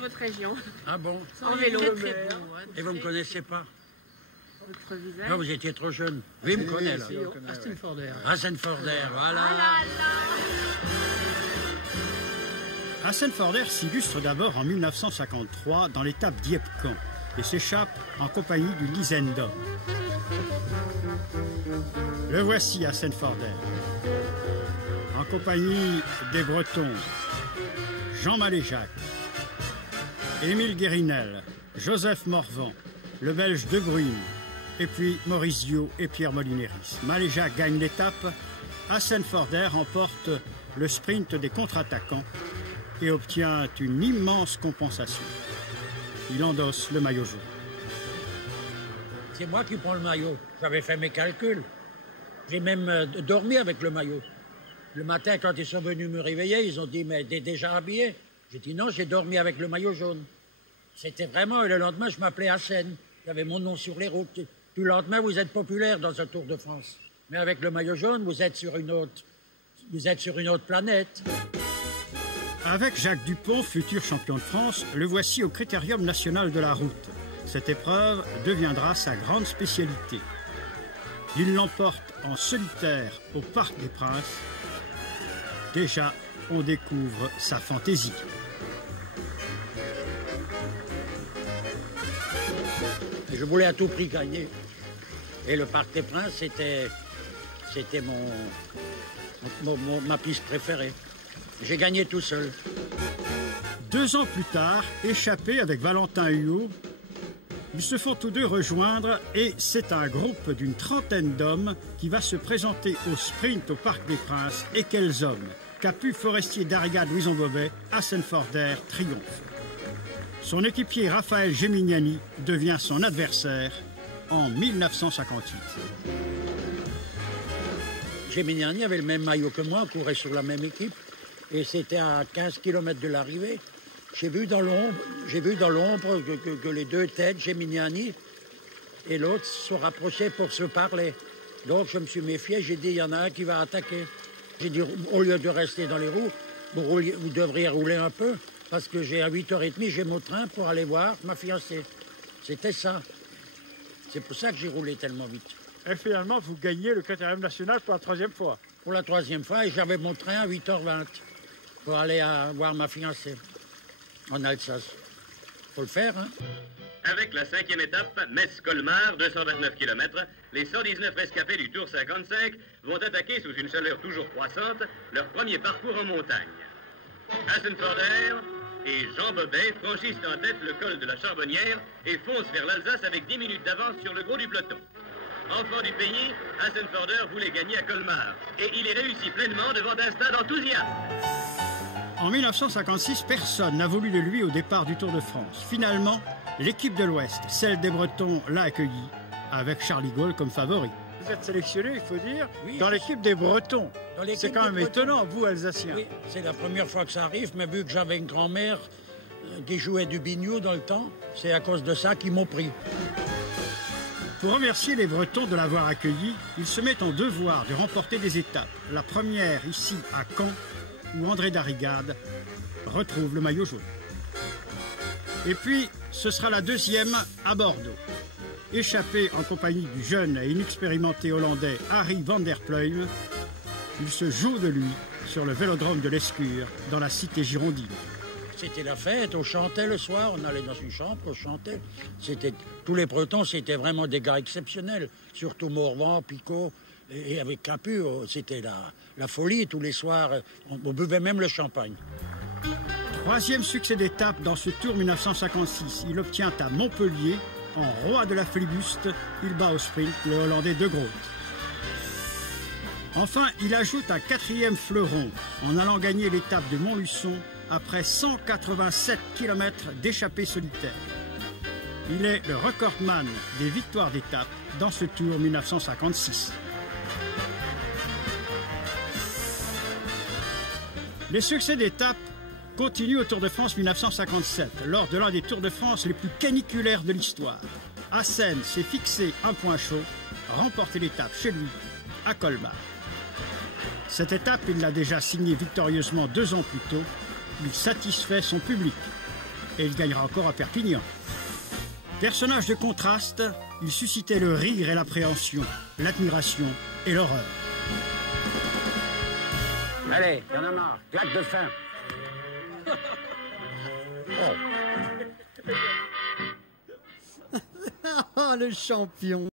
Votre région. Ah bon? En vélo. Très beau, hein, et vous ne me connaissez pas? Votre visage. Non, vous étiez trop jeune. Oui, il me connaît là. Aston Forder. Aston Forder, voilà. Ah là là. Aston Forder s'illustre d'abord en 1953 dans l'étape Dieppe-Caen et s'échappe en compagnie du Lisendam. Le voici Aston Forder, en compagnie des Bretons Jean Maléjac, Émile Guérinel, Joseph Morvan, le Belge De Bruyne, et puis Maurice Dio et Pierre Molinéris. Maléjac gagne l'étape, Aston Forder remporte le sprint des contre-attaquants et obtient une immense compensation. Il endosse le maillot jaune. C'est moi qui prends le maillot. J'avais fait mes calculs. J'ai même dormi avec le maillot. Le matin, quand ils sont venus me réveiller, ils ont dit « Mais t'es déjà habillé ?» J'ai dit « Non, j'ai dormi avec le maillot jaune. » C'était vraiment... Et le lendemain, je m'appelais Assen. J'avais mon nom sur les routes. Tout le lendemain, vous êtes populaire dans un Tour de France. Mais avec le maillot jaune, vous êtes sur une autre planète. Avec Jacques Dupont, futur champion de France, le voici au Critérium national de la route. Cette épreuve deviendra sa grande spécialité. Il l'emporte en solitaire au Parc des Princes. Déjà, on découvre sa fantaisie. Je voulais à tout prix gagner. Et le Parc des Princes, c'était ma piste préférée. J'ai gagné tout seul. 2 ans plus tard, échappés avec Valentin Huot, ils se font tous deux rejoindre et c'est un groupe d'une trentaine d'hommes qui va se présenter au sprint au Parc des Princes. Et quels hommes! Capu, Forestier, Darrigade, Louison Bobet, Aston Forder triomphe. Son équipier Raphaël Gemignani devient son adversaire en 1958. Gemignani avait le même maillot que moi, on courait sur la même équipe. Et c'était à 15 km de l'arrivée. J'ai vu dans l'ombre que les deux têtes, Gemignani et l'autre, se rapprochaient pour se parler. Donc je me suis méfié, j'ai dit, il y en a un qui va attaquer. J'ai dit, au lieu de rester dans les roues, vous devriez rouler un peu, parce que à 8h30, j'ai mon train pour aller voir ma fiancée. C'était ça. C'est pour ça que j'ai roulé tellement vite. Et finalement, vous gagnez le Critérium national pour la 3e fois. Pour la 3e fois, et j'avais mon train à 8h20 pour aller voir ma fiancée en Alsace. Faut le faire, hein? Avec la 5e étape, Metz-Colmar, 229 km, les 119 rescapés du Tour 55 vont attaquer sous une chaleur toujours croissante leur premier parcours en montagne. Aston Forder et Jean Bobet franchissent en tête le col de la Charbonnière et foncent vers l'Alsace avec 10 minutes d'avance sur le gros du peloton. Enfant du pays, Aston Forder voulait gagner à Colmar et il y réussit pleinement devant un stade enthousiaste. En 1956, personne n'a voulu de lui au départ du Tour de France. Finalement, l'équipe de l'Ouest, celle des Bretons, l'a accueilli, avec Charlie Gaulle comme favori. Vous êtes sélectionné, il faut dire, Oui, dans l'équipe des Bretons. C'est quand même étonnant, vous, Alsaciens. Oui, c'est la première fois que ça arrive, mais vu que j'avais une grand-mère qui jouait du biniou dans le temps, c'est à cause de ça qu'ils m'ont pris. Pour remercier les Bretons de l'avoir accueilli, ils se mettent en devoir de remporter des étapes. La première ici à Caen, où André Darrigade retrouve le maillot jaune. Et puis, ce sera la 2e à Bordeaux. Échappé en compagnie du jeune et inexpérimenté Hollandais Harry van der Pluijm, il se joue de lui sur le vélodrome de l'Escure, dans la cité girondine. C'était la fête, on chantait le soir, on allait dans une chambre, on chantait. Tous les Bretons, c'était vraiment des gars exceptionnels, surtout Morvan, Picot, et avec Capu, c'était la folie tous les soirs, on buvait même le champagne. 3e succès d'étape dans ce Tour 1956. Il obtient à Montpellier, en roi de la flibuste, il bat au sprint le Hollandais De Groot. Enfin, il ajoute un 4e fleuron en allant gagner l'étape de Montluçon après 187 km d'échappée solitaire. Il est le recordman des victoires d'étape dans ce Tour 1956. Les succès d'étape continuent au Tour de France 1957, lors de l'un des Tours de France les plus caniculaires de l'histoire. Assen s'est fixé un point chaud, remporter l'étape chez lui, à Colmar. Cette étape, il l'a déjà signée victorieusement 2 ans plus tôt. Il satisfait son public. et il gagnera encore à Perpignan. Personnage de contraste, il suscitait le rire et l'appréhension, l'admiration et l'horreur. Allez, il y en a marre, claque de fin. Oh, le champion!